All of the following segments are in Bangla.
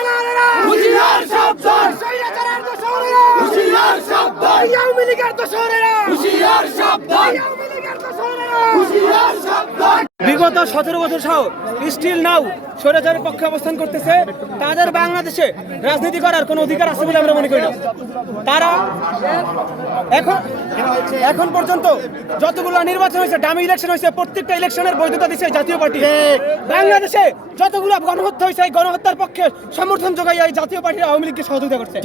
দালালেরা হুঁশিয়ার সাবধান, স্বৈরাচারের দোসরেরা হুঁশিয়ার সাবধান, আওয়ামী লীগের দোসরেরা হুঁশিয়ার সাবধান, আওয়ামী লীগের দোসরেরা হুঁশিয়ার সাবধান। বিগত 17 বছর সহ স্টিল নাও স্বৈরাচারের পক্ষে অবস্থান করতেছে। তাদের বাংলাদেশে রাজনীতি করার কোনো অধিকার আছে বলে আমরা মনে করি না। তারা এখন পর্যন্ত যতগুলো নির্বাচন হয়েছে, ডামি ইলেকশন হয়েছে, প্রত্যেকটা ইলেকশনের বৈধতা দিচ্ছে জাতীয় পার্টি। বাংলাদেশে যতগুলো গণহত্যা হয়েছে, এই গণহত্যার পক্ষে সমর্থন যোগাই এই জাতীয় পার্টি আওয়ামী লীগকে সহযোগিতা করছে।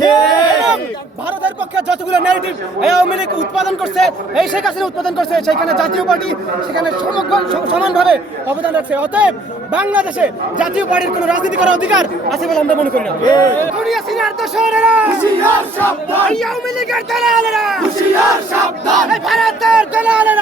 এবং ভারতের পক্ষে যতগুলো ন্যারেটিভ এই আওয়ামী লীগ উৎপাদন করছে, এই শেখ হাসিনা উৎপাদন করছে, সেখানে জাতীয় পার্টি সেখানে সমানভাবে অবদান রাখছে। অতএব বাংলাদেশে জাতীয় পার্টির কোনো রাজনীতি করার অধিকার আছে বলে আমরা মনে করি না। হাসিনার দোসরেরা হুঁশিয়ার সাবধান, আওয়ামী লীগের দালালেরা হুঁশিয়ার সাবধান, ভারতের দালালেরা